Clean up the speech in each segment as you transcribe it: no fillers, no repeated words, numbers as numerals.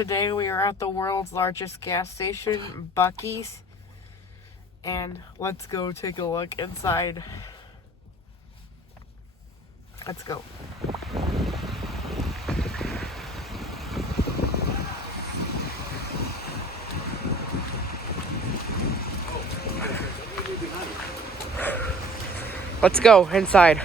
Today we are at the world's largest gas station, Buc-ee's, and let's go take a look inside. Let's go. Let's go inside.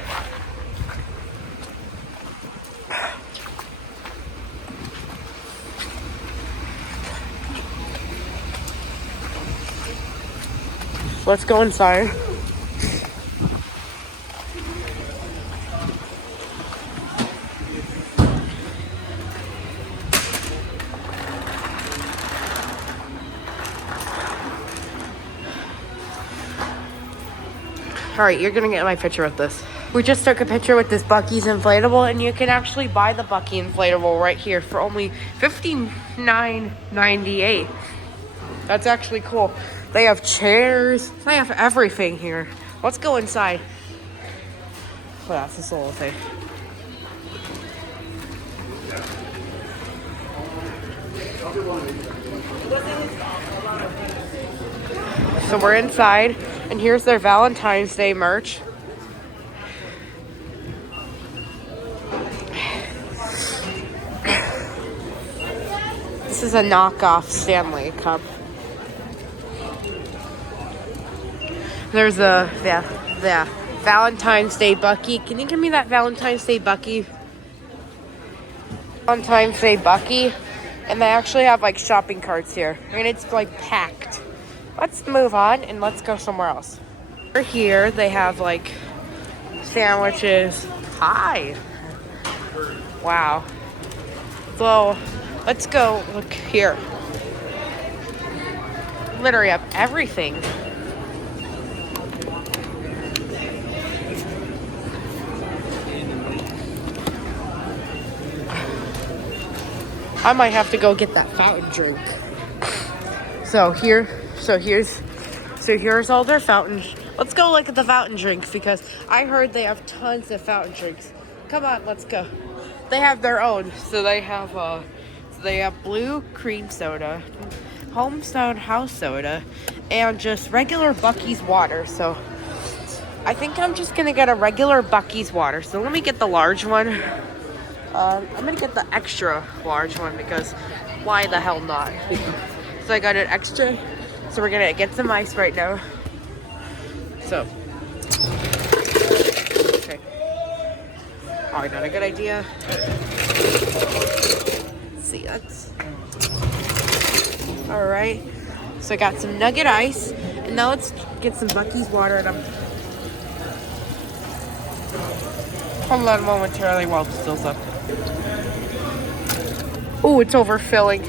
Let's go inside. All right, you're gonna get my picture with this. We just took a picture with this Buc-ee's inflatable, and you can actually buy the Buc-ee inflatable right here for only $59.98. That's actually cool. They have chairs. They have everything here. Let's go inside. Oh, that's this little thing. So we're inside, and here's their Valentine's Day merch. This is a knockoff Stanley cup. There's a Valentine's Day Buc-ee. Can you give me that Valentine's Day Buc-ee? Valentine's Day Buc-ee. And they actually have like shopping carts here. And it's like packed. Let's move on and let's go somewhere else. Over here they have like sandwiches. Hi. Wow. So let's go look here. Literally have everything. I might have to go get that fountain drink. Here's all their fountains. Let's go look at the fountain drinks because I heard they have tons of fountain drinks. Come on, let's go. They have their own. So they have blue cream soda, Homestone house soda, and just regular Buc-ee's water. So I think I'm just gonna get a regular Buc-ee's water. So let me get the large one. I'm gonna get the extra large one because why the hell not? So I got an extra. So we're gonna get some ice right now. So, okay. Probably not a good idea. Let's see, that's all right. So I got some nugget ice, and now let's get some Buc-ee's water. And hold on momentarily while it fills up. Oh, it's overfilling.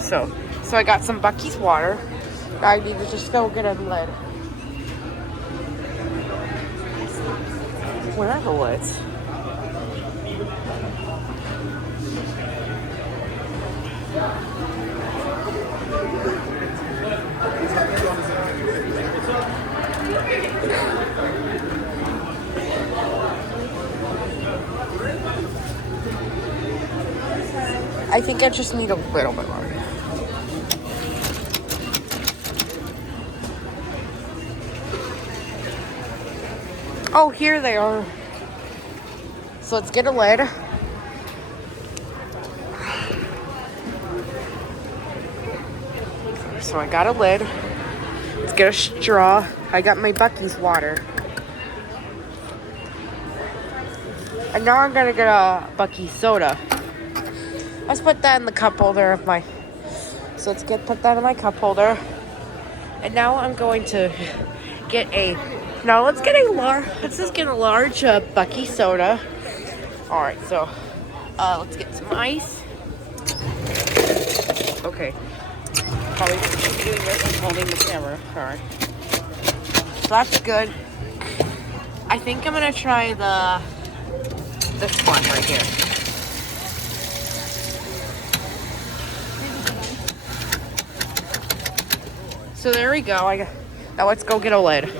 So I got some Buc-ee's water. I need to just go get a lid. Where are the lids? I think I just need a little bit longer. Oh, here they are. So let's get a lid. So I got a lid. Let's get a straw. I got my Buc-ee's water. And now I'm gonna get a Buc-ee's soda. Let's put that in the cup holder of my. So put that in my cup holder. And now I'm going to get a. Now let's just get a large Buc-ee soda. All right, so let's get some ice. Okay. Probably just doing this and holding the camera. All right. So that's good. I think I'm gonna try this one right here. So there we go. Now let's go get a lid.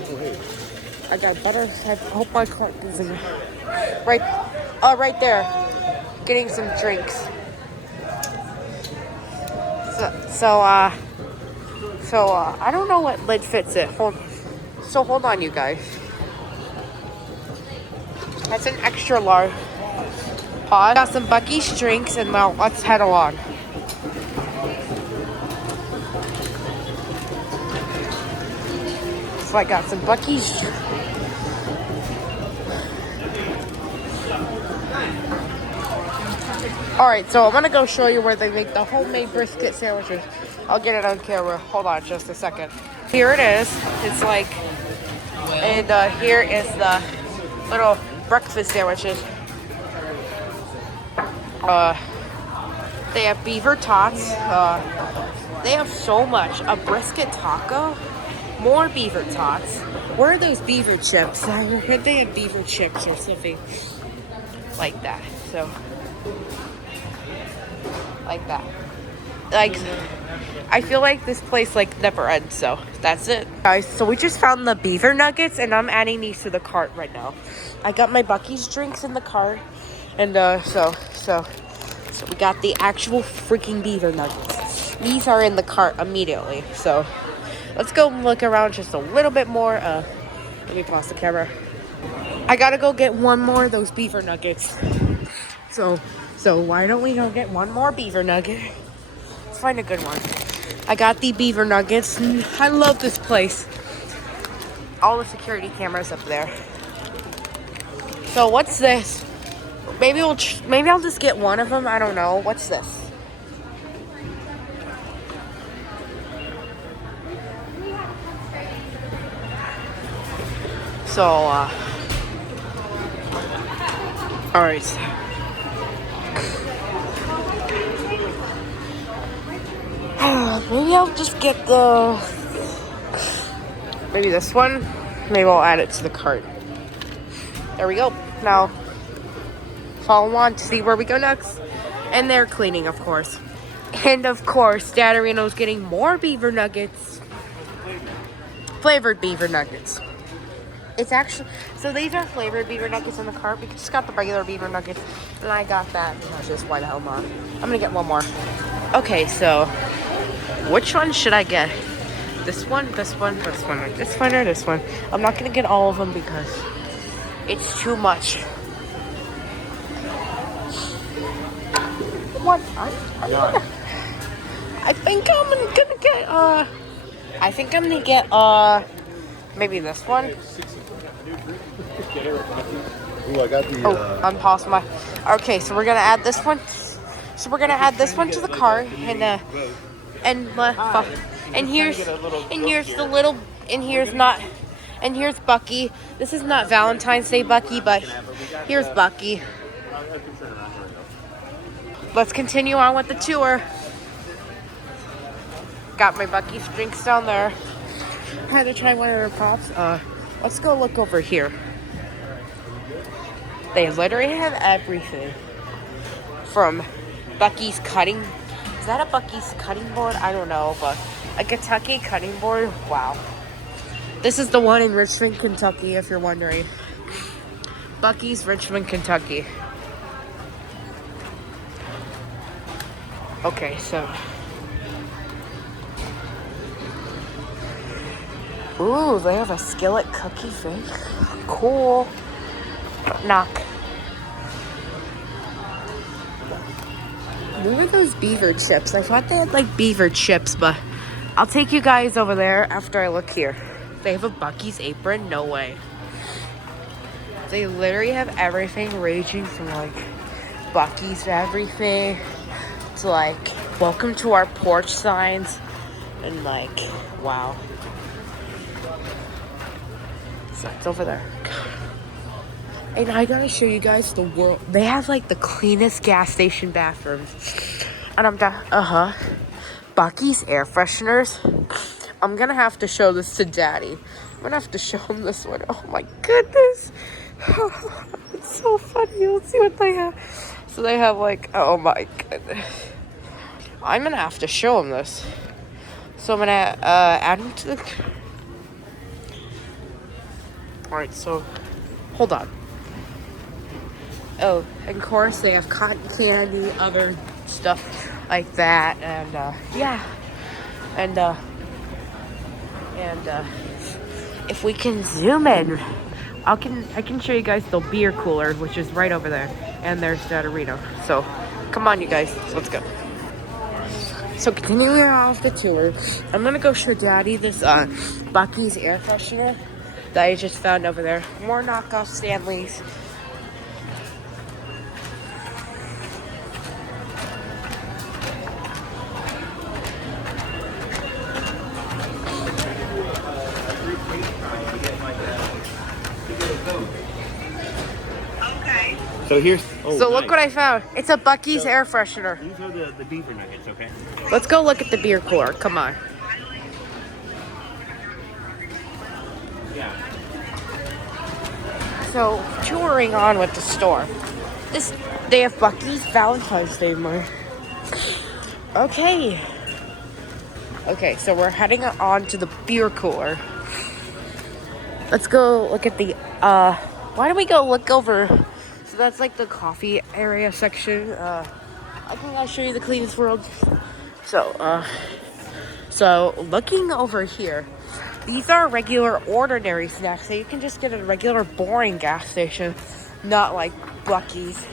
I got butter. I hope my cart isn't right there. Getting some drinks. I don't know what lid fits it. Hold on, you guys. That's an extra large. Pause. Got some Buc-ee's drinks, and now let's head along. So I got some Buc-ee's. Alright, so I'm gonna go show you where they make the homemade brisket sandwiches. I'll get it on camera. Hold on just a second. Here it is. It's like, and here is the little breakfast sandwiches. They have beaver tots. They have so much. A brisket taco. More beaver tots. Where are those beaver chips? I heard they had beaver chips or something like that. So, like that. Like, I feel like this place like never ends. So that's it, guys. So we just found the beaver nuggets, and I'm adding these to the cart right now. I got my Buc-ee's drinks in the cart, and so we got the actual freaking beaver nuggets. These are in the cart immediately. So let's go look around just a little bit more. Let me pause the camera. I gotta go get one more of those beaver nuggets. So why don't we go get one more beaver nugget? Let's find a good one. I got the beaver nuggets. I love this place. All the security cameras up there. So what's this? Maybe I'll just get one of them. I don't know. What's this? So all right. Maybe I'll just get maybe this one. Maybe I'll add it to the cart. There we go. Now, follow on to see where we go next. And they're cleaning, of course. And of course, Dadarino's getting more beaver nuggets. Flavored beaver nuggets. It's actually, so these are flavored beaver nuggets in the cart. We just got the regular beaver nuggets. And I got that. Just why the hell not? I'm gonna get one more. Okay, so which one should I get? This one, this one, this one, or this one, or this one? I'm not gonna get all of them because it's too much. What? I think I'm gonna get maybe this one. Ooh, I got the. Unpause my. Okay, so we're gonna add this one. So we're gonna add this one to the cart, and here's the little, and here's not, and here's Buc-ee. This is not Valentine's Day Buc-ee, but here's Buc-ee. Let's continue on with the tour. Got my Buc-ee's drinks down there. I had to try one of their pops. Let's go look over here. They literally have everything. From Buc-ee's cutting. Is that a Buc-ee's cutting board? I don't know, but a Kentucky cutting board. Wow. This is the one in Richmond, Kentucky, if you're wondering. Buc-ee's, Richmond, Kentucky. Okay, so. Ooh, they have a skillet cookie thing. Cool. Knock. What were those beaver chips? I thought they had like beaver chips, but I'll take you guys over there after I look here. They have a Buc-ee's apron? No way. They literally have everything ranging from like Buc-ee's to everything to like welcome to our porch signs and like wow. So it's over there. And I gotta show you guys the world. They have like the cleanest gas station bathrooms. And I'm done. Buc-ee's air fresheners. I'm gonna have to show this to Daddy. I'm gonna have to show him this one. Oh my goodness. It's so funny. Let's see what they have. So they have like, oh my goodness. I'm gonna have to show him this. So I'm gonna add him to the. Alright, so hold on. Oh, and of course they have cotton candy, other stuff like that, and yeah. And if we can zoom in, I can show you guys the beer cooler, which is right over there, and there's that arena. So, come on, you guys, let's go. So continuing off the tour, I'm gonna go show Daddy this Buc-ee's air freshener that I just found over there. More knockoff Stanleys. Okay. So here's. So look what I found. It's a Buc-ee's air freshener. These are the beaver nuggets, okay? Let's go look at the beer cooler. Come on. Yeah. So touring on with the store. They have Buc-ee's Valentine's Day money. Okay. Okay, so we're heading on to the beer cooler. Let's go look at the why don't we go look over? So that's like the coffee area section. I think I'll show you the cleanest world. So looking over here, these are regular ordinary snacks. So you can just get at a regular boring gas station, not like Buc-ee's.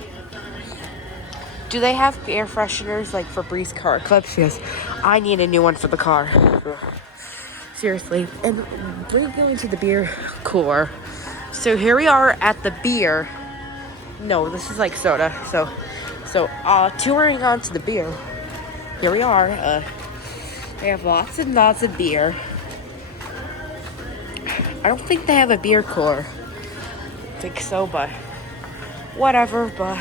Do they have air fresheners like Febreze car clips? Yes, I need a new one for the car. Seriously. And we're going to the beer cooler. So here we are at the beer. No, this is like soda. So touring on to the beer. Here we are. They have lots and lots of beer. I don't think they have a beer cooler. I think so, but whatever, but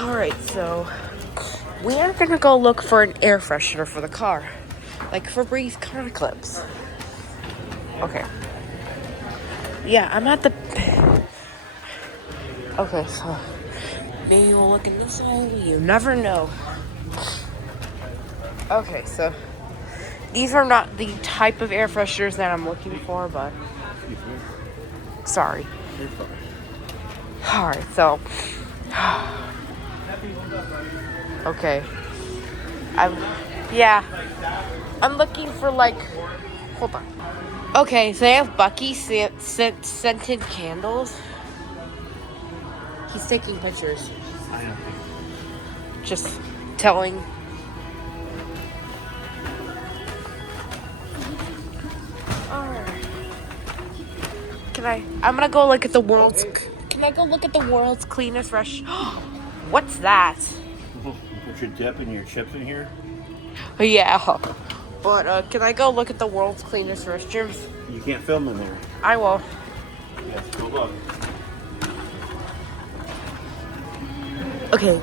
alright, so we are gonna go look for an air freshener for the car. Like Febreze car clips. Okay. Yeah, I'm at the... Okay, so maybe we'll look in this hole. You never know. Okay, so these are not the type of air fresheners that I'm looking for, but... Sorry. Alright, so... Okay. I'm looking for like... Hold on. Okay, so they have Buc-ee scented candles. He's taking pictures. I know. Just telling. Alright. I'm gonna go look at the world's... Can I go look at the world's cleanest restaurant? What's that? Put your dip and your chips in here. Yeah. But can I go look at the world's cleanest restrooms? You can't film in there. I will. Yes, go look. Okay,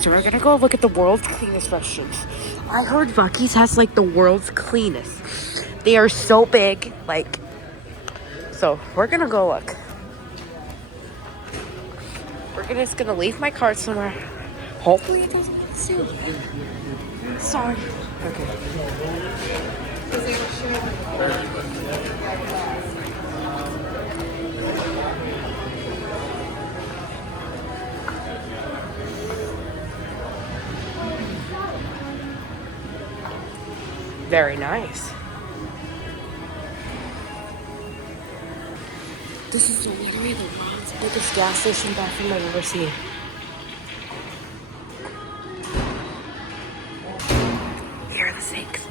so we're gonna go look at the world's cleanest restrooms. I heard Buc-ee's has like the world's cleanest. They are so big, like. So we're gonna go look. Just gonna leave my cart somewhere. Hopefully it doesn't get soon. Sorry. Okay. Very nice. This is literally the world's biggest gas station bathroom I've ever seen. Here are the sinks.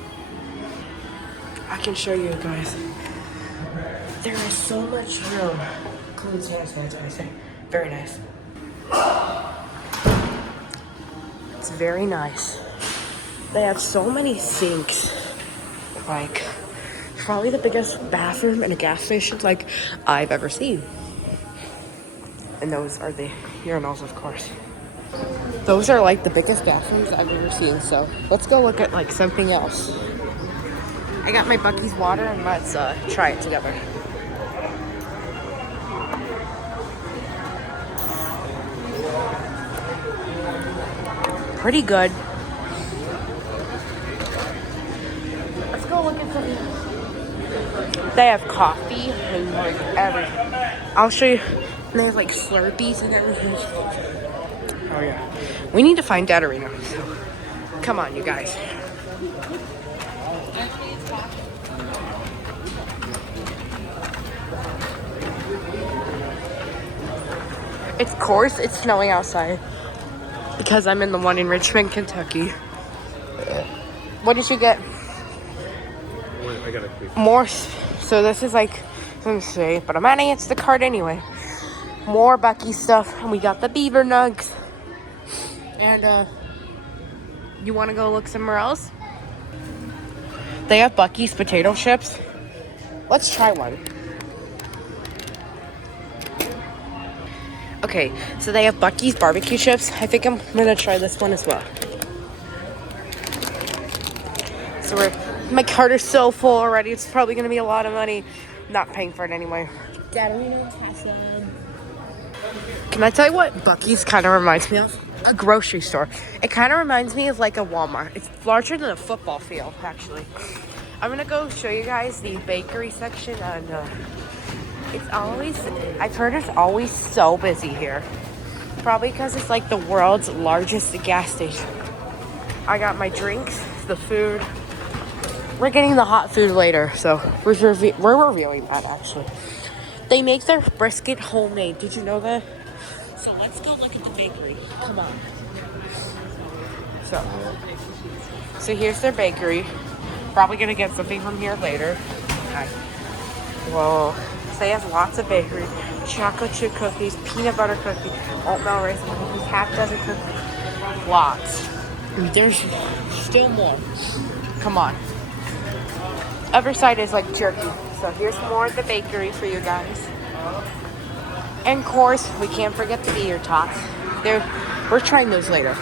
I can show you guys. There is so much room. Clean hand sanitizer. Very nice. It's very nice. They have so many sinks. Like, probably the biggest bathroom in a gas station like I've ever seen. And those are the urinals, of course. Those are like the biggest bathrooms I've ever seen. So let's go look at like something else. I got my Buc-ee's water and let's try it together. Pretty good. Let's go look at something else. They have coffee and like everything. I'll show you. And they have like Slurpees and everything. Oh yeah. We need to find Dad Arena. So come on, you guys. It's course, it's snowing outside because I'm in the one in Richmond, Kentucky. What did you get? I got a quick. More. So this is like, let me see, but I'm adding it to the cart anyway. More Buc-ee stuff, and we got the beaver nugs. And you want to go look somewhere else? They have Buc-ee's potato chips. Let's try one. Okay, so they have Buc-ee's barbecue chips. I think I'm gonna try this one as well. So my cart is so full already. It's probably gonna be a lot of money. Not paying for it anyway. Can I tell you what Buc-ee's kind of reminds me of? A grocery store. It kind of reminds me of like a Walmart. It's larger than a football field, actually. I'm gonna go show you guys the bakery section, and it's always, I've heard it's always so busy here. Probably because it's like the world's largest gas station. I got my drinks, the food. We're getting the hot food later, so we're reviewing that actually. They make their brisket homemade. Did you know that? So let's go look at the bakery. Come on. So here's their bakery. Probably gonna get something from here later. Okay. Whoa. So they have lots of bakery. Chocolate chip cookies, peanut butter cookies, oatmeal raisin cookies, half dozen cookies. Lots. And there's still more. Come on. Other side is like jerky. So here's more of the bakery for you guys. And of course, we can't forget the beer tots. We're trying those later.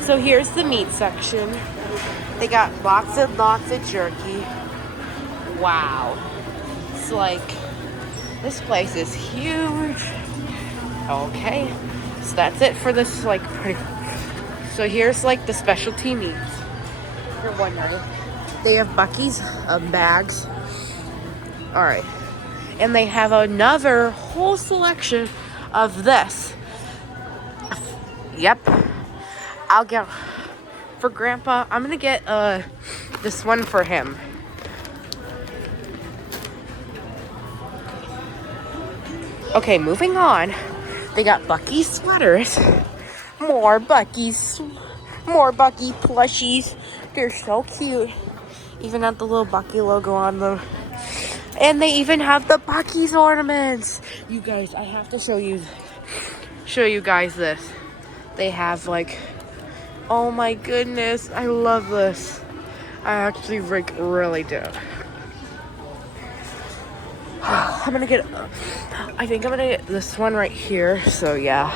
So here's the meat section. They got lots and lots of jerky. Wow. It's like, this place is huge. Okay. So that's it for this, like, pretty. So here's like the specialty meats. You're wondering. They have Buc-ee's bags. All right. And they have another whole selection of this. Yep. I'll get, for Grandpa, I'm gonna get this one for him. Okay, moving on. They got Buc-ee sweaters. More Buc-ee plushies. They're so cute. Even have the little Buc-ee logo on them. And they even have the Buc-ee's ornaments. You guys, I have to show you guys this. They have like, oh my goodness, I love this. I actually really do. I think I'm gonna get this one right here. So yeah.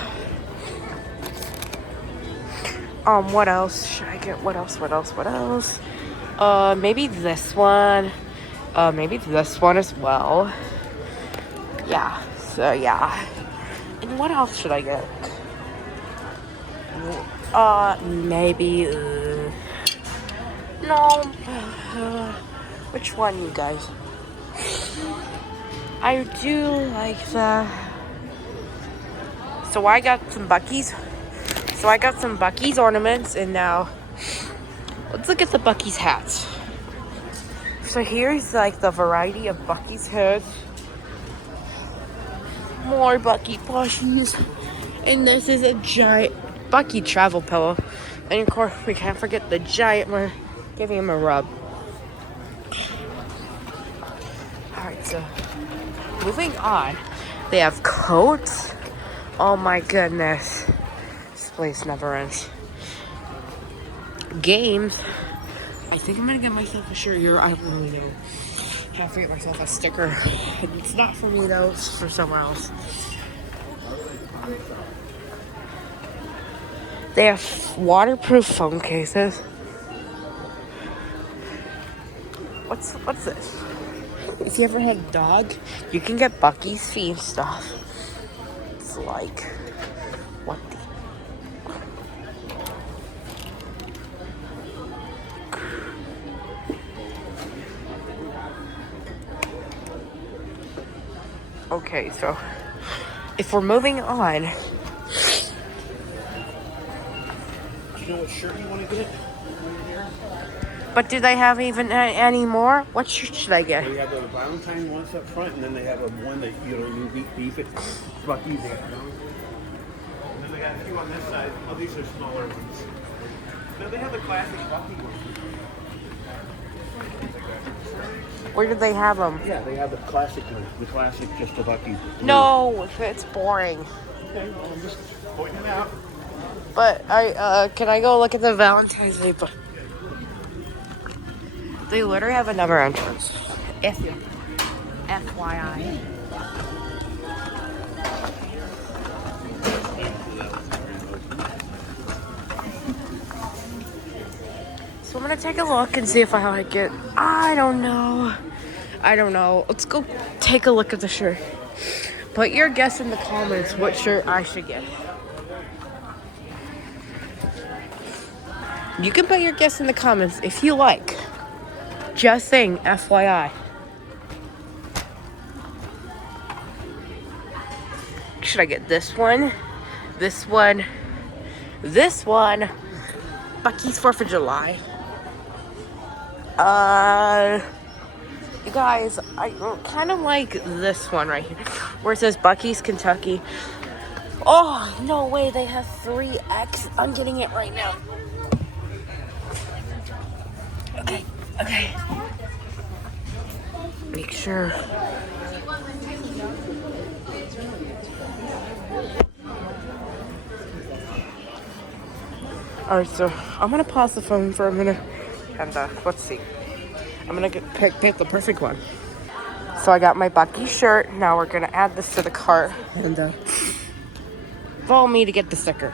What else should I get? What else? Maybe this one. Maybe this one as well. Yeah. So yeah. And what else should I get? Maybe. No. Which one, you guys? I do like the. So I got some Buc-ee's. So I got some Buc-ee's ornaments, and now let's look at the Buc-ee's hats. So here's like the variety of Buc-ee's hats. More Buc-ee plushies. And this is a giant Buc-ee travel pillow. And of course, we can't forget the giant one. Giving him a rub. Alright, so moving on. They have coats. Oh my goodness. This place never ends. Games. I think I'm gonna get myself a shirt here. I don't really know. I have to get myself a sticker. It's not for me though, it's for someone else. They have waterproof phone cases. What's this? If you ever had a dog, you can get Buc-ee's feed stuff. It's like, what the? Okay, so if we're moving on. You know what shirt you want to get? But do they have even any more? What shirt should I get? They have the Valentine ones up front, and then they have a one that you beef it. Buc-ee's there. And then they got a few on this side. Oh, these are smaller ones. No, they have the classic Buc-ee ones. Where do they have them? Yeah, they have the classic one. The classic, just the Buc-ee. No, it's boring. Okay, well, I'm just pointing it out. But can I go look at the Valentine's Day? They literally have another entrance. FYI. So I'm gonna take a look and see if I like it. I don't know. Let's go take a look at the shirt. Put your guess in the comments what shirt I should get. You can put your guess in the comments if you like. Just saying, FYI. Should I get this one? This one? This one? Buc-ee's 4th of July. You guys, I kind of like this one right here, where it says Buc-ee's Kentucky. Oh, no way, they have 3X. I'm getting it right now. Okay. Make sure. Alright, so I'm gonna pause the phone for a minute and let's see. I'm gonna pick the perfect one. So I got my Buc-ee shirt. Now we're gonna add this to the cart and follow me to get the sticker.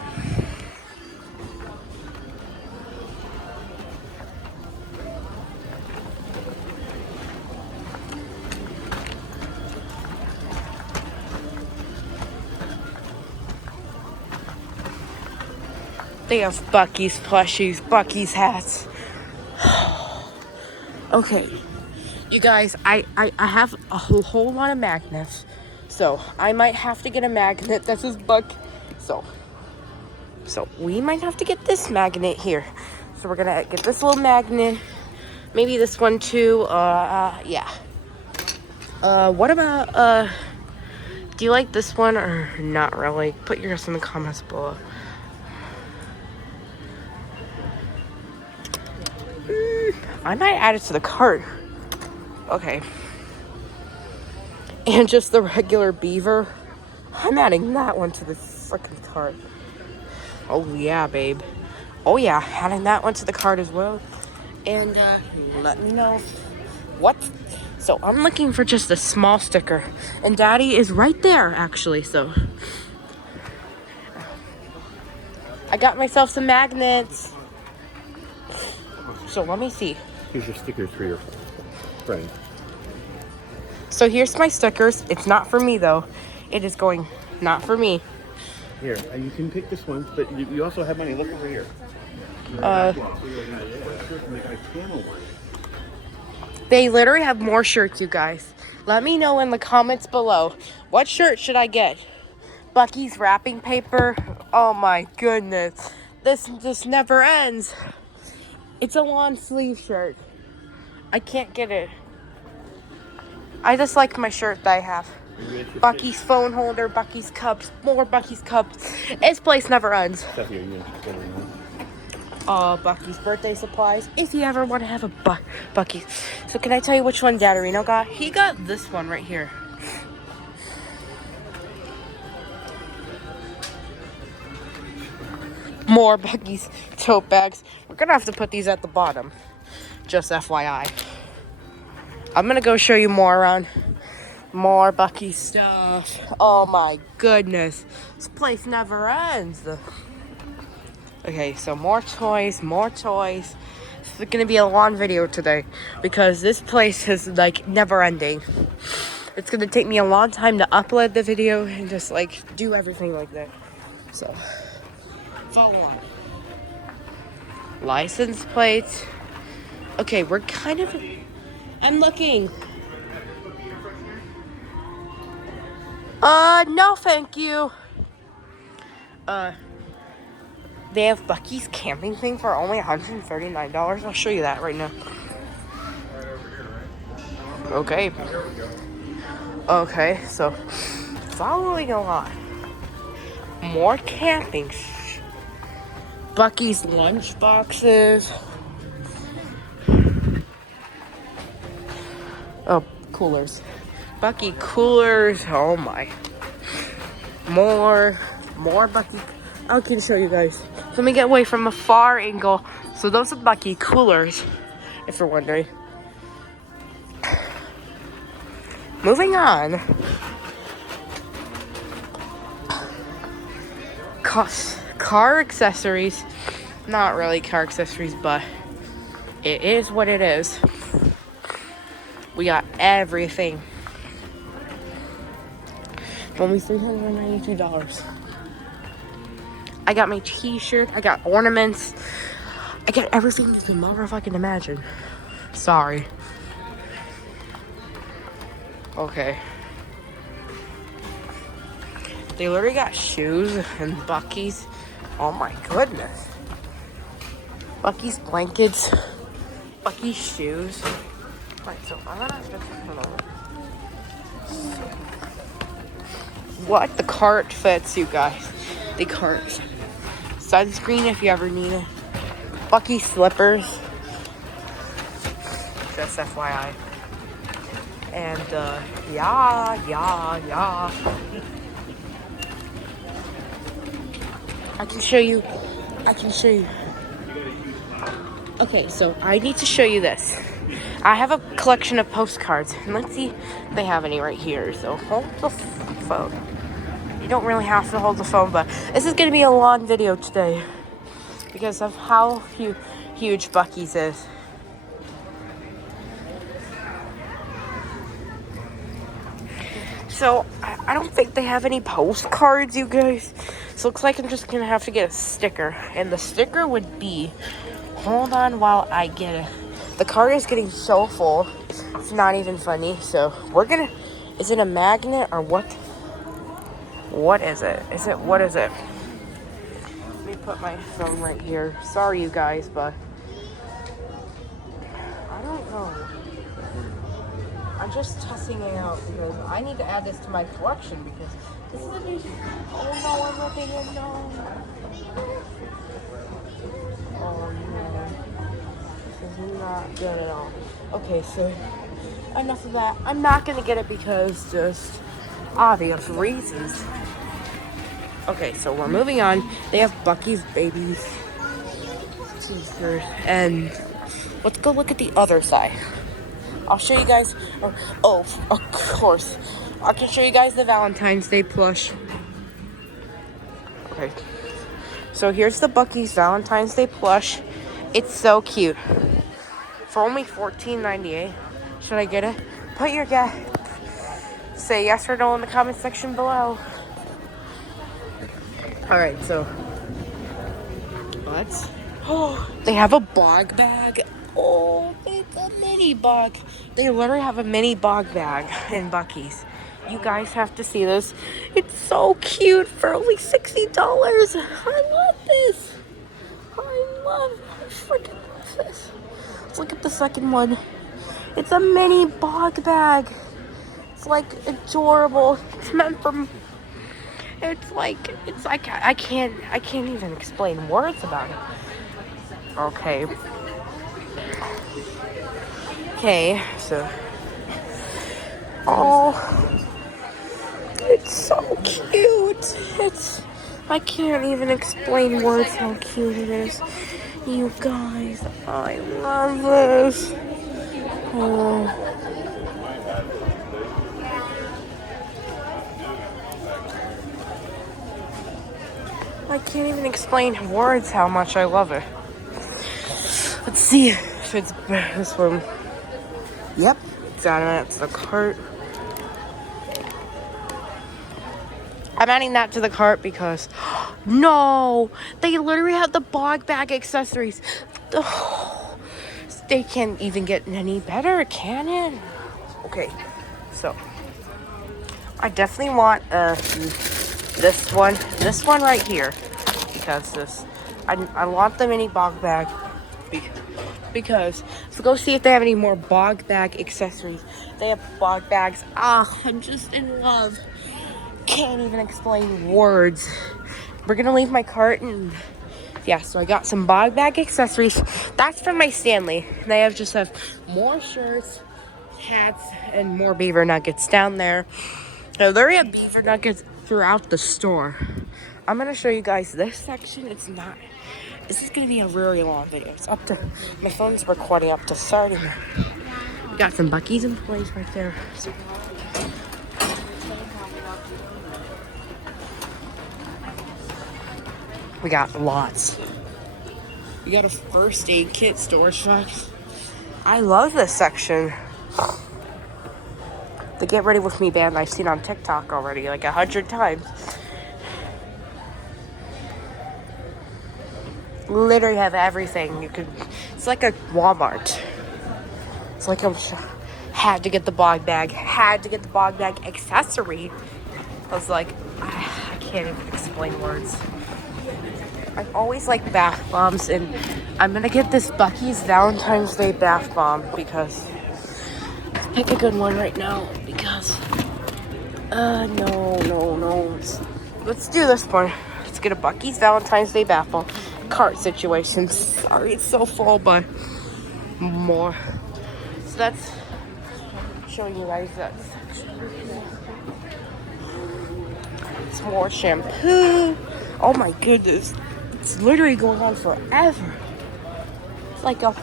They have Buc-ee's plushies, Buc-ee's hats. Okay, you guys, I have a whole lot of magnets, so I might have to get a magnet that says Buc. So we might have to get this magnet here. So we're gonna get this little magnet, maybe this one too. Yeah. What about do you like this one or not really? Put yours in the comments below. I might add it to the cart. Okay. And just the regular beaver. I'm adding that one to the freaking cart. Oh yeah, babe. Oh yeah, adding that one to the cart as well. And let me know what. So I'm looking for just a small sticker. And Daddy is right there, actually, so. I got myself some magnets. So let me see. Here's your stickers for your friend. So here's my stickers. It's not for me though. It is going not for me. Here, you can pick this one, but you also have money. Look over here. They literally have more shirts, you guys. Let me know in the comments below. What shirt should I get? Buc-ee's wrapping paper. Oh my goodness. This never ends. It's a long sleeve shirt. I can't get it. I just like my shirt that I have. Buc-ee's phone holder, Buc-ee's cups, more Buc-ee's cups. This place never ends. Buc-ee's birthday supplies. If you ever want to have a Buc-ee's. So can I tell you which one Dadderino got? He got this one right here. More Buc-ee's tote bags. We're gonna have to put these at the bottom. Just FYI. I'm gonna go show you more around. More Buc-ee stuff. Oh my goodness. This place never ends. Okay, so more toys, more toys. It's gonna be a long video today because this place is like never ending. It's gonna take me a long time to upload the video and just like do everything like that. So follow on. License plates. Okay, we're kind of. I'm looking. No, thank you. They have Buc-ee's camping thing for only $139. I'll show you that right now. Okay. Okay, so following along, more camping. Buc-ee's lunch boxes. Oh, coolers. Buc-ee coolers. Oh my. More Buc-ee. I can show you guys. Let me get away from a far angle. So those are Buc-ee coolers, if you're wondering. Moving on. Car accessories. Not really car accessories, but it is what it is. We got everything. Only $392. I got my t-shirt. I got ornaments. I got everything you can motherfucking imagine. Sorry. Okay. They literally got shoes and Buc-ee's. Oh my goodness. Buc-ee's blankets. Buc-ee's shoes. Right, so I'm gonna what? The cart fits, you guys. The cart. Sunscreen if you ever need it. Buc-ee slippers. Just FYI. And yeah. I can show you. Okay, so I need to show you this. I have a collection of postcards. And let's see if they have any right here. So hold the phone. You don't really have to hold the phone, but this is going to be a long video today because of how huge Buc-ee's is. So I don't think they have any postcards, you guys. So looks like I'm just going to have to get a sticker. And the sticker would be, hold on while I get it. The card is getting so full, it's not even funny. So we're going to, is it a magnet or what? What is it? What is it? Let me put my phone right here. Sorry, you guys, but I don't know. I'm just testing it out because I need to add this to my collection because this is a new. Oh no, I'm looking at no. Oh no. This is not good at all. Okay, so enough of that. I'm not gonna get it because just obvious reasons. Okay, so we're moving on. They have Buc-ee's babies t-shirt, and let's go look at the other side. I'll show you guys. Oh, of course, I can show you guys the Valentine's Day plush. Okay, so here's the Buc-ee's Valentine's Day plush. It's so cute. For only $14.98. Should I get it? Put your guess. Say yes or no in the comment section below. Alright, so let's. Oh, they have a bog bag. Oh, it's a mini bog. They literally have a mini bog bag in Buc-ee's. You guys have to see this. It's so cute for only $60. I love this. I freaking love this. Let's look at the second one. It's a mini bog bag. It's like adorable. It's meant for. It's like I can't even explain words about it. Okay, so it's so cute. I can't even explain words how cute it is. You guys, I love this. Oh. I can't even explain in words how much I love it. Let's see if it's this one. Yep, it's adding that to the cart. I'm adding that to the cart because no, they literally have the bog bag accessories. Oh, they can't even get any better, can it? Okay, so I definitely want this one right here because this I want the mini bog bag because let's go see if they have any more bog bag accessories. They have bog bags. Ah, I'm just in love. Can't even explain words. We're gonna leave my cart and yeah, so I got some bog bag accessories. That's from my Stanley. They have more shirts, hats, and more beaver nuggets down there. So there have beaver nuggets throughout the store. I'm gonna show you guys this section. This is gonna be a really long video. It's up to, my phone's recording up to 30 minutes. We got some Buc-ee's employees right there. So, we got lots. We got a first aid kit storage truck. I love this section. The Get Ready With Me band I've seen on TikTok already like 100 times. Literally have everything. It's like a Walmart. It's like had to get the bog bag accessory. I was like, I can't even explain words. I always like bath bombs, and I'm gonna get this Buc-ee's Valentine's Day bath bomb because pick a good one right now because no. Let's do this one. Let's get a Buc-ee's Valentine's Day bath bomb. Cart situation. Sorry, it's so full, but more. So that's showing you guys that section. It's more shampoo. Oh my goodness. It's literally going on forever. It's like a...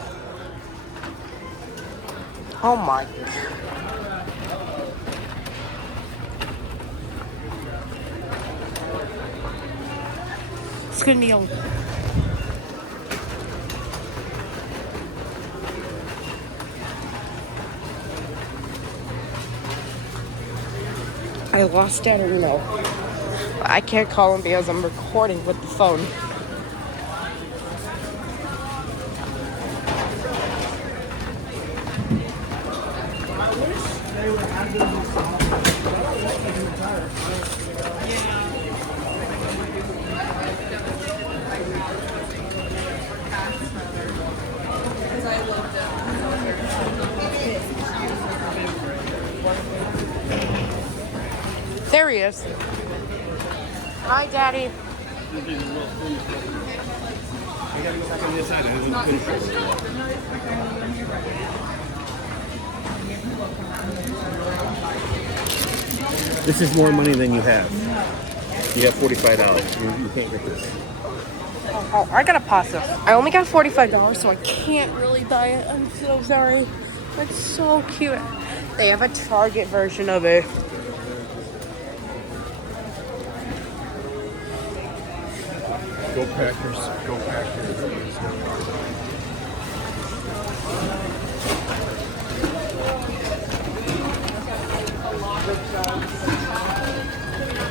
Oh my. It's gonna be a... I lost that email. I can't call him because I'm recording with the phone. There he is. Hi, Daddy. This is more money than you have. You have $45. You can't get this. Oh, I gotta pause this. I only got $45, so I can't really buy it. I'm so sorry. It's so cute. They have a Target version of it. Go Packers. Go Packers.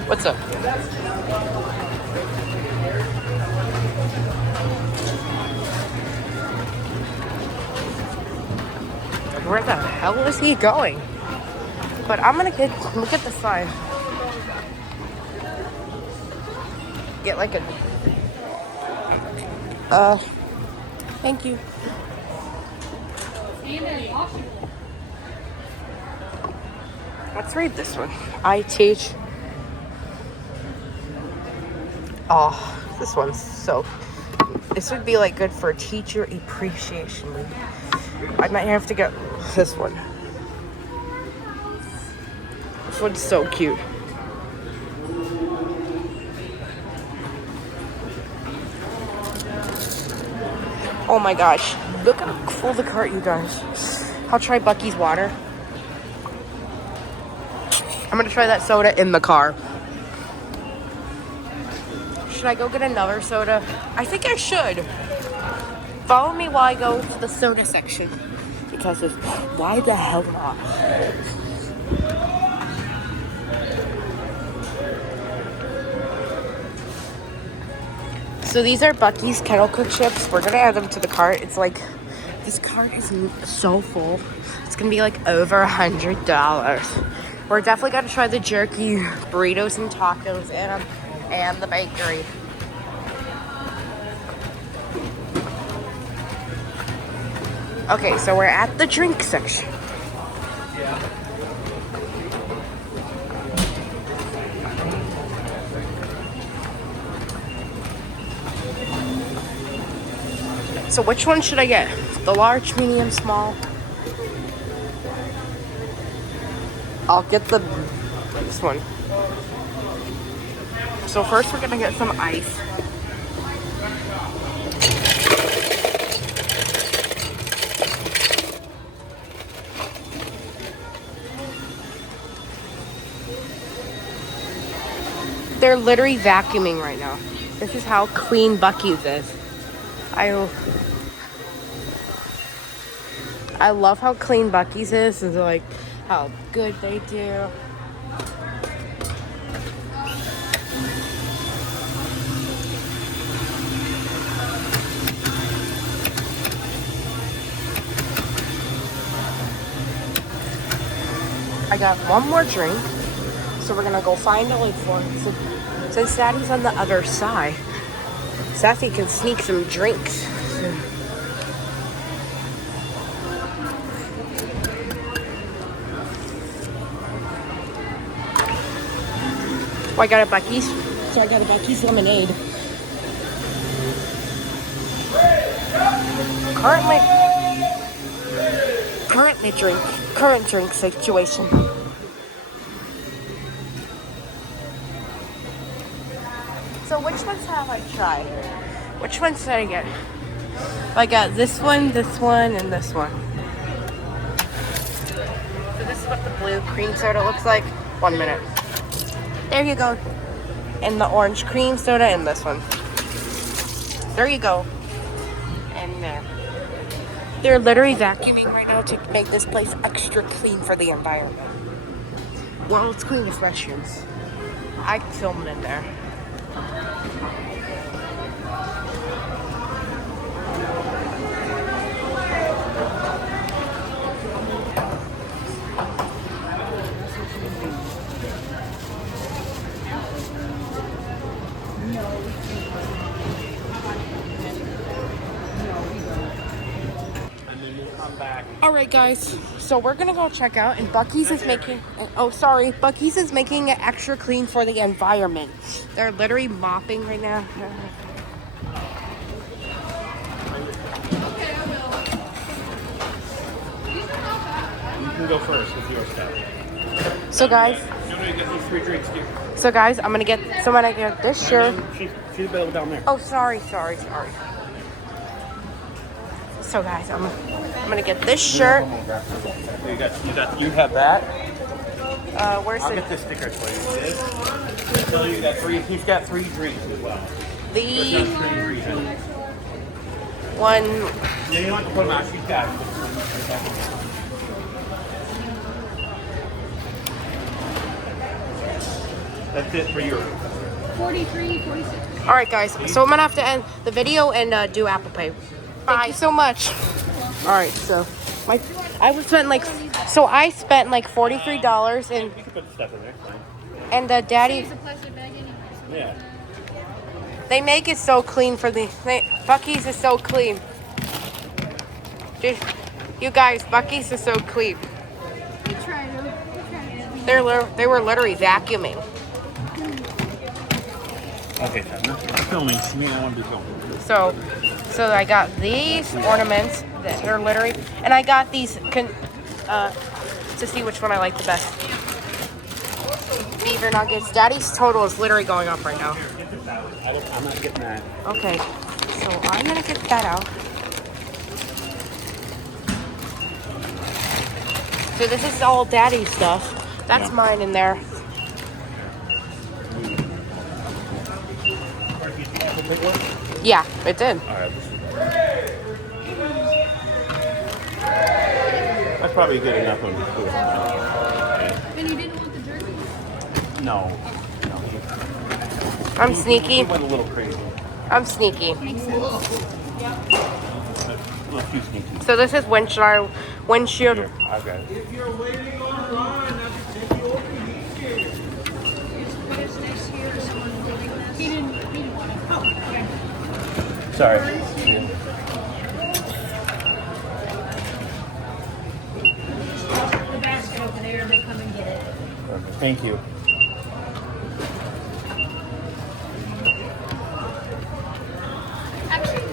What's up? Where the hell is he going? But I'm gonna look at the sign. Get like a... thank you. Let's read this one. I teach. Oh, this one's so... This would be like good for a teacher appreciation week. I might have to get this one. This one's so cute. Oh my gosh. Look how full the cart, you guys. I'll try Buc-ee's water. I'm gonna try that soda in the car. Should I go get another soda? I think I should. Follow me while I go to the soda section. Because it's, why the hell not? So these are Buc-ee's Kettle Cook chips. We're gonna add them to the cart. It's like, this cart is so full. It's gonna be like over $100. We're definitely gonna try the jerky, burritos and tacos, and the bakery. Okay, so we're at the drink section. So which one should I get? The large, medium, small? I'll get this one. So first we're gonna get some ice. They're literally vacuuming right now. This is how clean Buc-ee's is. I love how clean Buc-ee's is and like how good they do. I got one more drink, so we're gonna go find a lid for it. So, since Daddy's on the other side, Sassy can sneak some drinks. Oh, I got a Buc-ee's. So I got a Buc-ee's lemonade. Current drink situation. So which ones have I tried? Which ones did I get? I got this one, and this one. So this is what the blue cream soda looks like. 1 minute. There you go. And the orange cream soda and this one. There you go. And there. They're literally vacuuming right now to make this place extra clean for the environment. Well, it's clean with restrooms. I can film it in there. Alright guys, so we're gonna go check out and Buc-ee's is making, Buc-ee's is making it extra clean for the environment. They're literally mopping right now. You can go first with your stuff. So guys, You get these 3 drinks, dude. so guys, I'm gonna get this shirt. She's available down there. Oh, sorry. So guys, I'm gonna get this shirt. You have that. Where's I'll it? get the stickers for you. This. Tell you that he's got 3 drinks as well. The That's 3 reasons. one. Yeah, you don't have to put them out. She's got it. That's it for your 43, 46. All right, guys. So I'm gonna have to end the video and do Apple Pay. Thank you so much. All right, so I spent like $43 and You can put the stuff in there. Fine. and Daddy. It's a plastic bag anyway. So Yeah. They make it so clean for Buc-ee's is so clean. Dude, you guys, Buc-ee's is so clean. we try to. They were literally vacuuming. Okay, I'm filming. I want to do filming. So I got these ornaments that are literally, and I got these to see which one I like the best. Beaver nuggets. Daddy's total is literally going up right now. I'm not getting that. Okay, so I'm gonna get that out. So this is all Daddy's stuff. That's mine in there. Yeah, it did. All right. That's probably good enough on the food. And you didn't want the jerky? No. I'm sneaky. He went a little crazy. I'm sneaky. Makes sense. A little too sneaky. So this is windshield. Here, I've got it. But it's next year, someone living this. He didn't want it. Oh, okay. Sorry. Thank you. Actually,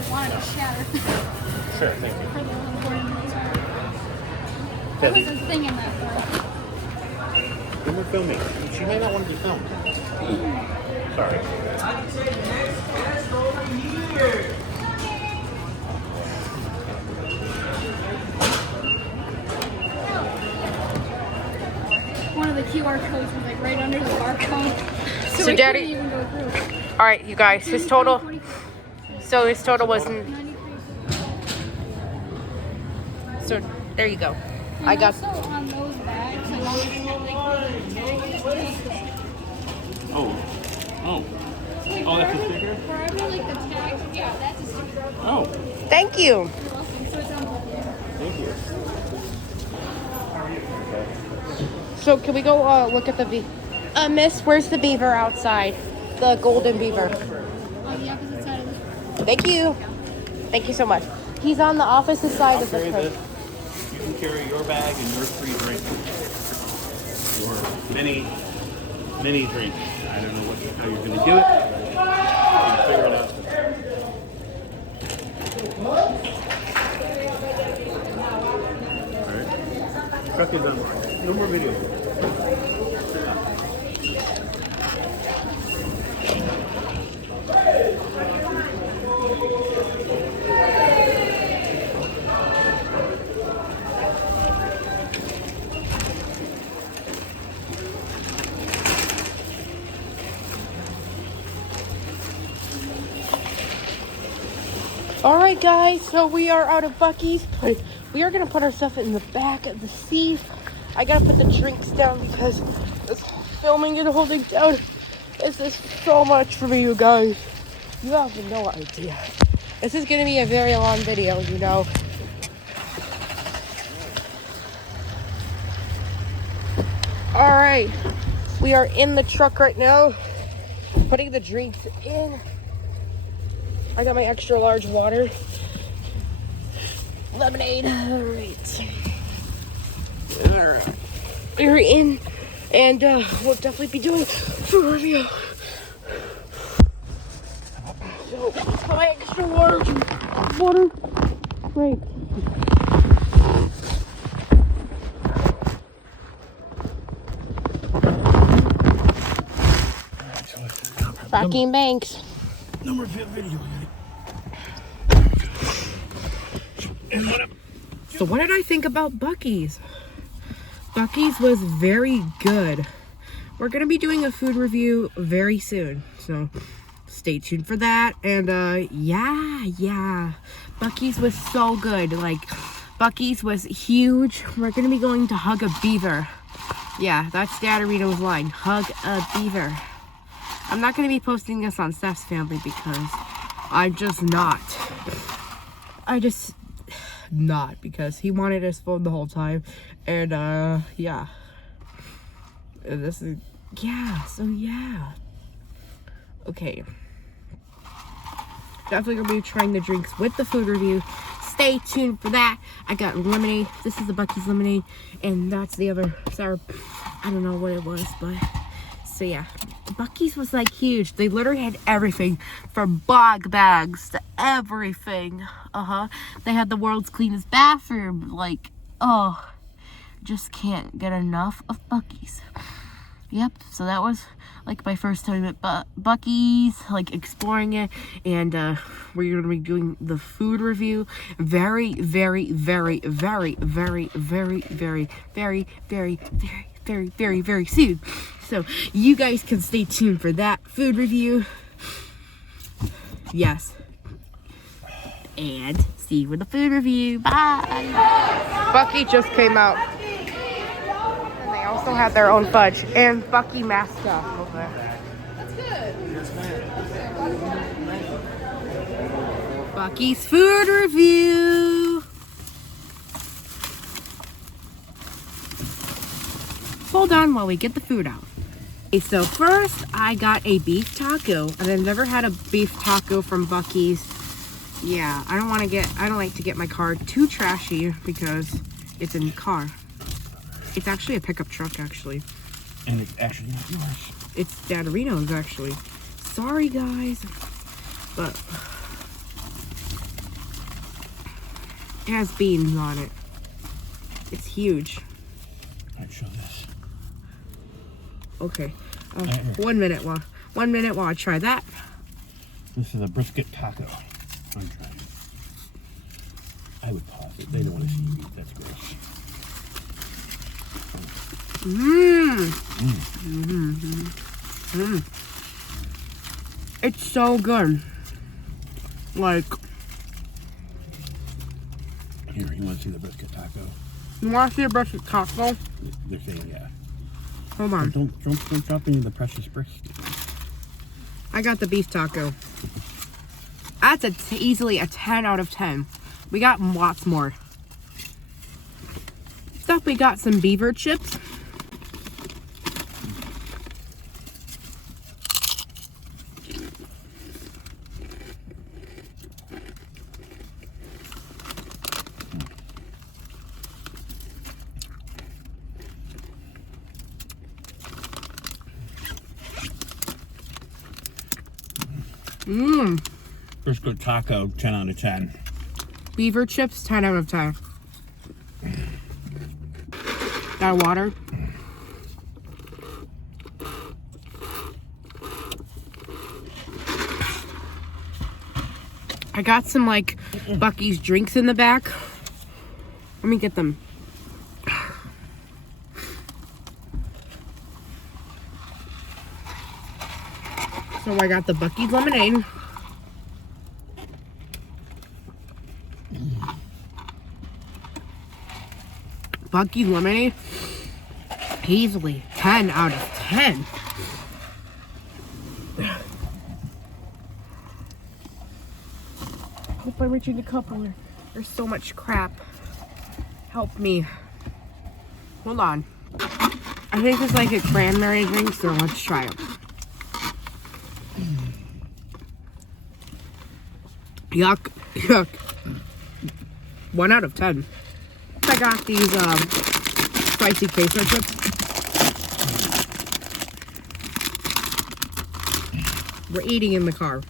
I wanted to shatter Sure, thank you. for the little board. There was a thing in that though. When we're filming, she may not want to be filmed. Sorry. One of the QR codes was like right under the barcode. So we Daddy- couldn't even go through. All right, you guys, his total. So his total wasn't. 93. So there you go. And I got. also on those bags, as long as you have like Oh. Oh. Wait, Oh, that's a wherever- sticker? Wherever like the tags, yeah, that's a sticker. Oh. Thank you. You're welcome. So it's on both. Thank you. So can we go look at the Miss, where's the beaver outside? The golden beaver. On the opposite side of the Thank you. Thank you so much. He's on the opposite side I'll of the carry crate. this. You can carry your bag and your free drink. Your mini drink. I don't know how you're going to do it. We'll figure it out. Alright. Truck is on. No more video. All right, guys. So we are out of Buc-ee's, but we are gonna put our stuff in the back of the seat. I gotta put the drinks down because this filming and holding down is just so much for me, you guys. You have no idea. This is gonna be a very long video, you know. All right, we are in the truck right now, putting the drinks in. I got my extra large water. Lemonade. All right. We're in, and we'll definitely be doing food review. So, got my extra water. Great. Buc-ee Banks. No more video. So what did I think about Buc-ee's? Buc-ee's was very good. We're gonna be doing a food review very soon, so stay tuned for that. And yeah, Buc-ee's was so good. Like, Buc-ee's was huge. We're gonna be going to hug a beaver. Yeah, that's Dadarito's line. Hug a beaver. I'm not gonna be posting this on Steph's family because I'm just not. Not because he wanted his phone the whole time, and yeah, and this is yeah. Okay, definitely gonna be trying the drinks with the food review. Stay tuned for that. I got lemonade. This is the Buc-ee's lemonade, and that's the other sour. I don't know what it was, but so yeah, Buc-ee's was like huge. They literally had everything from bog bags to everything. They had the world's cleanest bathroom. Like, oh, just can't get enough of Buc-ee's. Yep, so that was like my first time at Buc-ee's, like exploring it, and we're gonna be doing the food review very soon. So you guys can stay tuned for that food review. Yes. And see you with the food review. Bye. Buc-ee just came out. And they also had their own fudge and Buc-ee mascot over there. That's good. Buc-ee's food review. Hold on while we get the food out. Okay, so first I got a beef taco, and I've never had a beef taco from Buc-ee's. Yeah, I don't like to get my card too trashy because It's in the car. It's actually a pickup truck, actually. And it's actually not yours. It's Dad Reno's, actually. Sorry, guys. But it has beams on it. It's huge. Alright, show this. Okay. 1 minute while I try that. This is a brisket taco. I'm trying. I would pause it. They don't want to see you eat. That's gross. It's so good. Like, Here, you want to see the brisket taco? you want to see a brisket taco? They're saying yeah. Hold on. Don't drop any of the precious brisket. I got the beef taco. That's easily a 10 out of 10. We got lots more. Stuff, we got some beaver chips. Brisket taco, 10 out of 10. Beaver chips, 10 out of 10. Got water. I got some like Buc-ee's drinks in the back. Let me get them. So I got the Buc-ee's lemonade. Buc-ee's lemonade, easily 10 out of 10. Hope I'm reaching the cup holder. There's so much crap. Help me. Hold on. I think it's like a cranberry drink, so let's try it. Yuck, yuck. 1 out of 10. I got these spicy queso chips. We're eating in the car.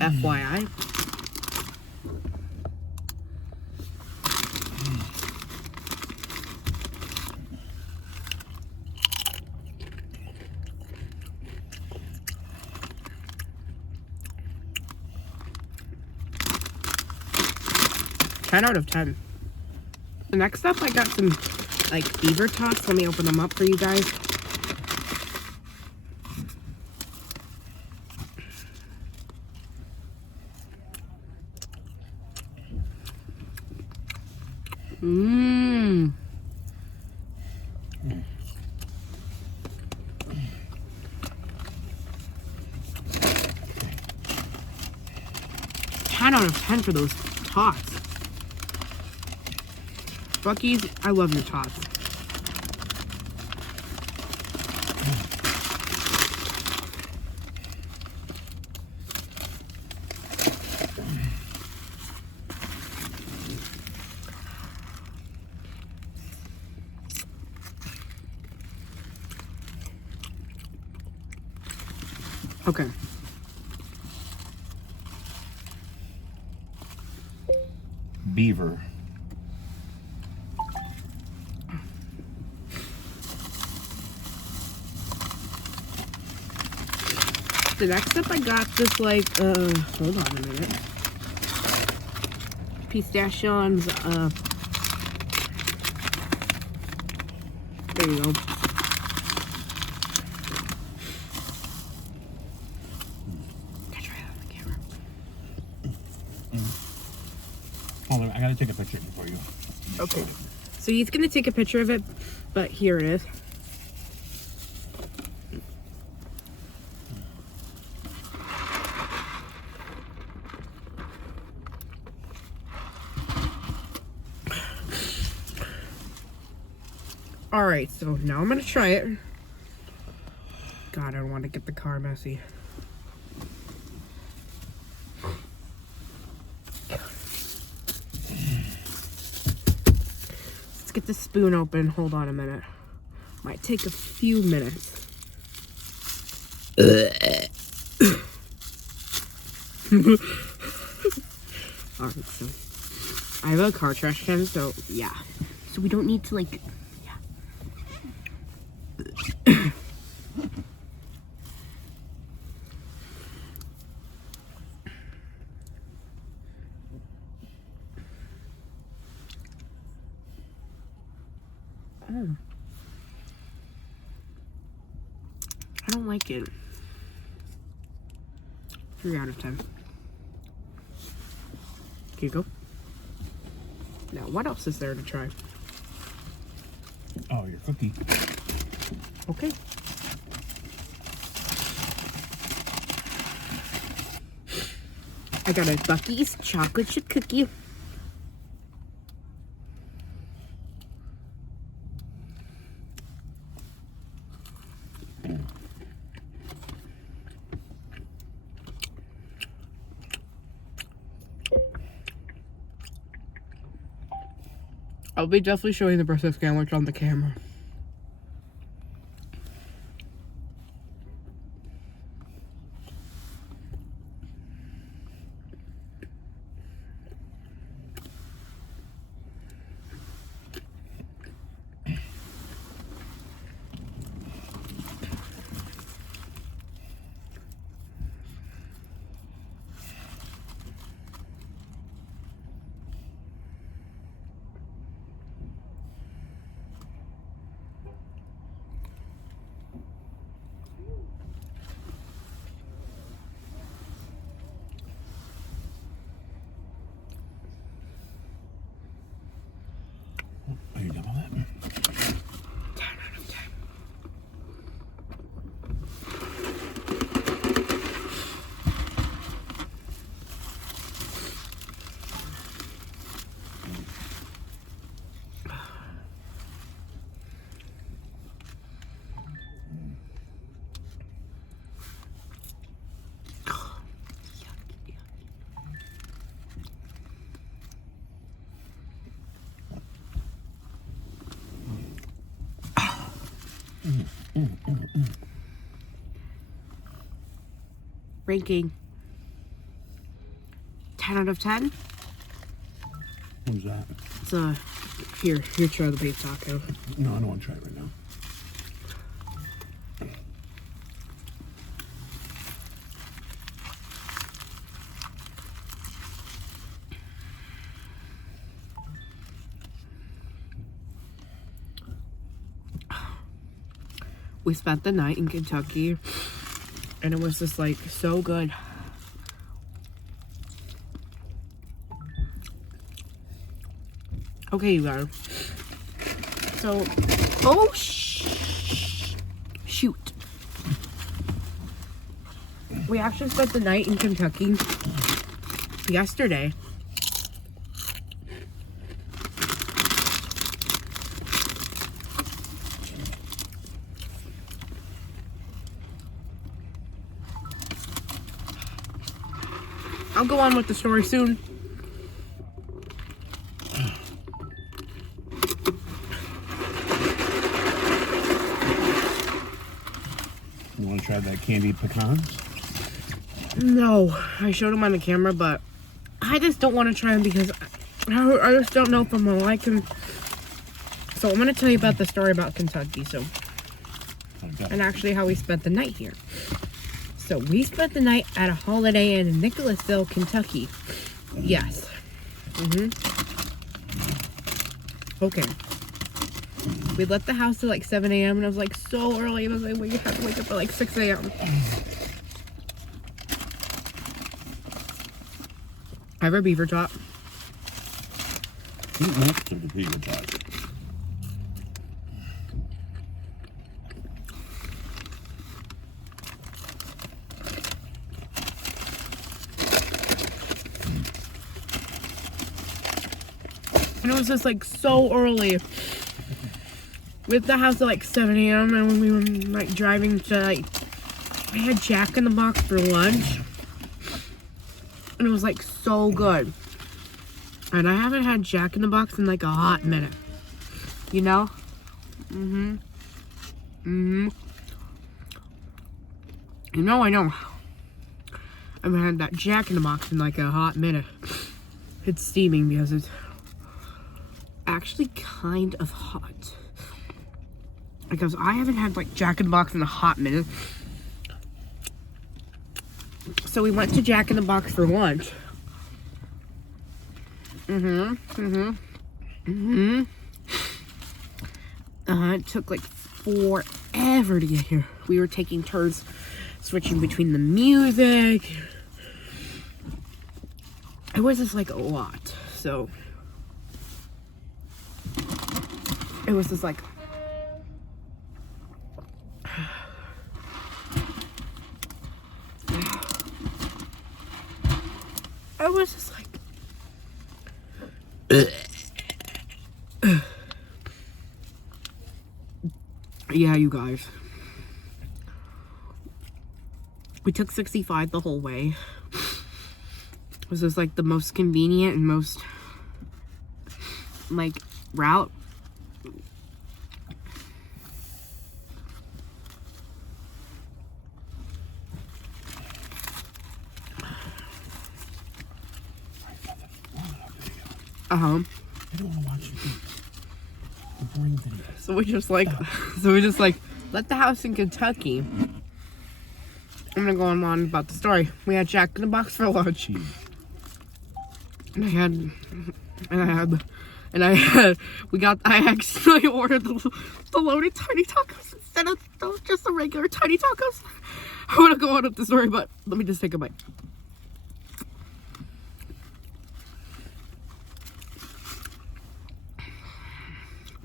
FYI. Out of 10. The next up, I got some like beaver tots. Let me open them up for you guys. Mmm. 10 out of 10 for those tots. Buc-ee's, I love your tots. Okay. Beaver. The next up, I got this like, hold on a minute. Pistachions, there you go. Can I try that on the camera? Hold on, I gotta take a picture before you. Okay. So he's gonna take a picture of it, but here it is. Alright, so now I'm gonna try it. God, I don't want to get the car messy. get the spoon open. Hold on a minute. Might take a few minutes. Alright, so I have a car trash can, so yeah. So we don't need to like, yeah. Oh. I don't like it. 3 out of 10. Here you go. Now, what else is there to try? Oh, your cookie. Okay. I got a Buc-ee's chocolate chip cookie. I'll be definitely showing the breakfast sandwich on the camera. Are you done with that? 10 out of 10. Ranking 10 out of 10. Who's that? It's here try the beef taco. No, I don't want to try it right now. We spent the night in Kentucky and it was just like so good. Okay, you guys. So, oh shoot. We actually spent the night in Kentucky yesterday. I'll go on with the story soon. You want to try that candied pecans? No, I showed them on the camera, but I just don't want to try them because I just don't know if I'm gonna like them. So I'm gonna tell you about the story about Kentucky. So, and actually how we spent the night here. So we spent the night at a Holiday Inn in Nicholasville, Kentucky. Yes. Okay. We left the house at like 7 a.m. and it was like so early. It was like we had to wake up at like 6 a.m. I have a beaver top. Eat most of the beaver top. And it was just like so early. We left the house at like 7 a.m. and when we were like driving to like, I had Jack in the Box for lunch. And it was like so good. And I haven't had Jack in the Box in like a hot minute. You know? Mm-hmm. Mm-hmm. You know, I know. I haven't had that Jack in the Box in like a hot minute. It's steaming because it's actually kind of hot. Because I haven't had like Jack in the Box in a hot minute. So we went to Jack in the Box for lunch. It took like forever to get here. We were taking turns switching between the music. It was just like a lot. So it was just like I was just like yeah, you guys. We took 65 the whole way. This is like the most convenient and most like route. I don't want to watch the boring videos. So we just like let the house in Kentucky. I'm gonna go on about the story. We had Jack in the Box for lunch. I accidentally ordered the loaded tiny tacos instead of just the regular tiny tacos. I want to go on with the story, but let me just take a bite.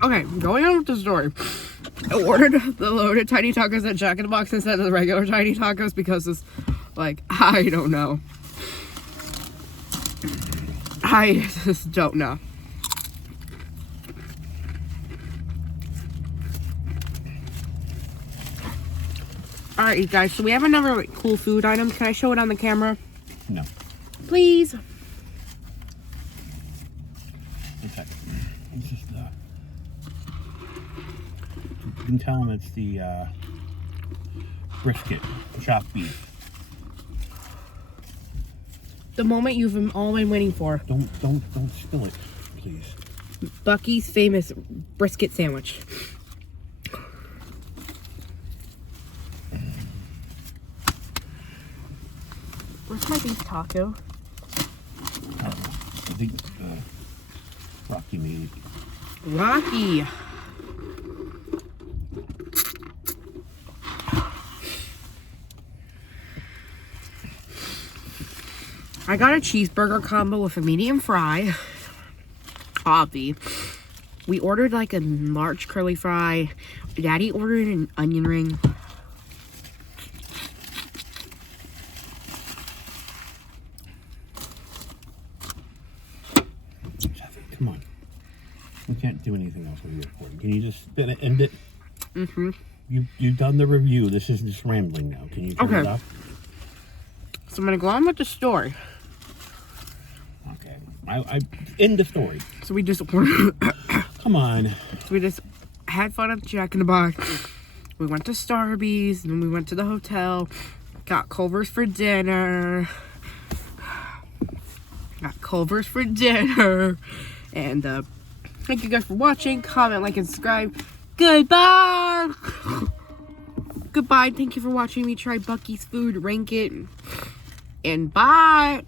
Okay, going on with the story. I ordered the loaded tiny tacos at Jack in the Box instead of the regular tiny tacos because it's like, I don't know. I just don't know. Alright, you guys, so we have another like, cool food item. Can I show it on the camera? No. Please. Okay. It's just you can tell them it's the brisket, chopped beef. The moment you've all been waiting for. Don't spill it, please. Buc-ee's famous brisket sandwich. Where's my beef taco? I think Rocky made it. Rocky. I got a cheeseburger combo with a medium fry. Coffee. We ordered like a large curly fry. Daddy ordered an onion ring. Come on. We can't do anything else with your recording. Can you just end it? Mm-hmm. You've done the review. This is just rambling now. Can you turn it off? So I'm gonna go on with the story. Okay. I end the story. So we just ordered. Come on. So we just had fun at Jack in the Box. We went to Starbucks, and then we went to the hotel. Got Culver's for dinner. And thank you guys for watching. Comment, like, and subscribe. Goodbye. Goodbye. Thank you for watching me try Buc-ee's food, rank it, and bye.